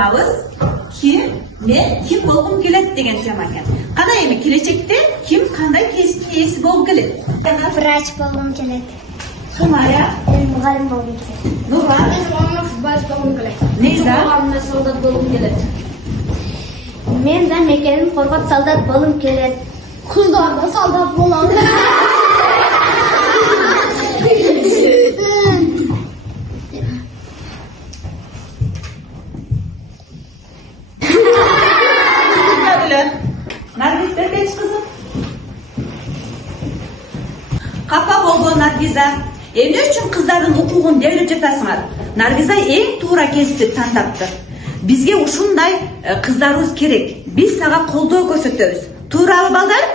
темабыз ким мен ким болгум келет деген тема экен. Кандай эми келечекте ким кандай кесиптин ээси болуп келет? Врач болгум келет. Сумая, Мен мугалим болгум келет. Нуран, Мен футболист болгум келет. Нейза, Мен солдат болгум келет. Мен да мекенин коргоп солдат болгум келет. Кыздар да солдат болом. Наргиз Беркеч кызым. Капа болгон Наргиза. Эмне үчүн кыздардын укугун дээрлеп жатасыңар? Наргиза эң туура кесипти тандапты. Бизге ушундай кыздарыбыз керек. Биз сага колдоо көрсөтөбүз. Туурабы балдар?